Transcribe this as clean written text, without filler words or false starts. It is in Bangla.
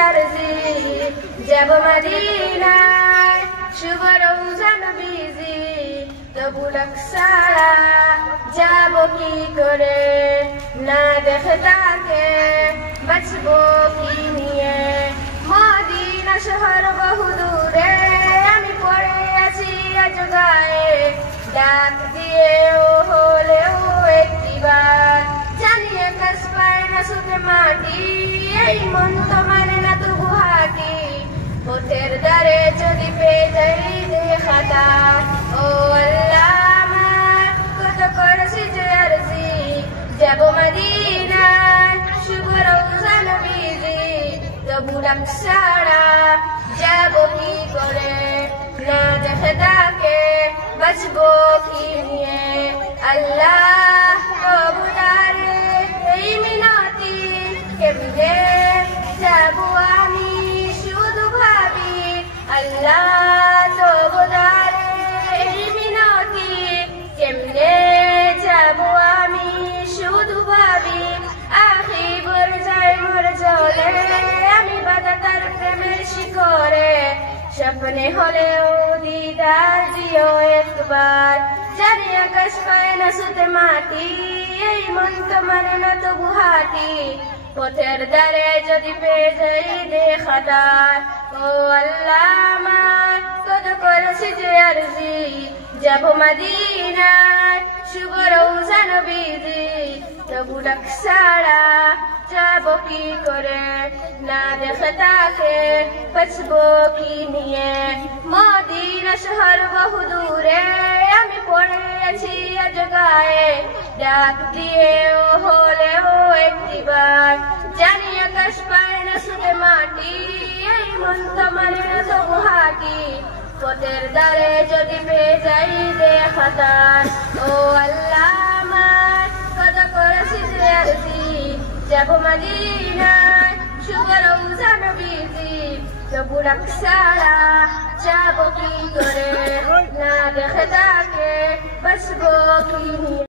আরজি যাব মদিনায় শুভ রওজা নবীজি তবু লাকসারা যাব কি করে না দেখে তাকে বাঁচবো কি নিয়ে মদিনা শহর বহু দূরে আমি পড়ে আছি আজ গায়ে ডাক দিয়ে ও হলেও একটিবার জানিয়ে কাজ পায় না সুখে মাটি এই মন তো মানে না তবু হাঁটি পথের দ্বারে যদি পেয়ে যাই দেখাতা ও আল্লাহ আমার কত করেছি যে আরজি যাব মদিনায় শুভ রওজা নবীজি তবু লাকসারা যাব কি করে না দেখে তাকে বাঁচবো কি নিয়ে আল্লাহ তবু তারে এই মিনতি কেমনে যাব আমি শুধু ভাবি আল্লাহ তবু তারে এই মিনতি কেমনে যাব আমি শুধু ভাবি আখি ভর যায় মোর জলে আমি বাধা তার প্রেমের শিখরে স্বপ্নে হলেও দিদার দিও একবার জানি আকাশ পায় না সুতে মাটি এই মন তো মানে না তবু হাঁটি পথের দ্বারে যদি পেয়ে যাই দেখাতার ও আল্লাহ আমার কত করেছি যে আরজি যাব মদিনায় শুভ রওজা নবীজি তবু লাকসারা যাব কি করে না দেখে তাকে বাঁচবো কি নিয়ে মদিনা শহর বহু দূরে আমি পড়ে আছি আজ গায়ে ডাক দিয়ে ও হলেও একটিবার জানি আকাশ পায় না সুখে মাটি এই মন তো মানে না তবু হাঁটি পথের দ্বারে যদি পেয়ে যাই দেখাতার ও আল্লাহ আমার কত করেছি যে আরজি যাব মদিনায় শুভ রওজা নবীজি তবু লাকসারা যাব কি করে না দেখে তাকে বাঁচবো কি নিয়ে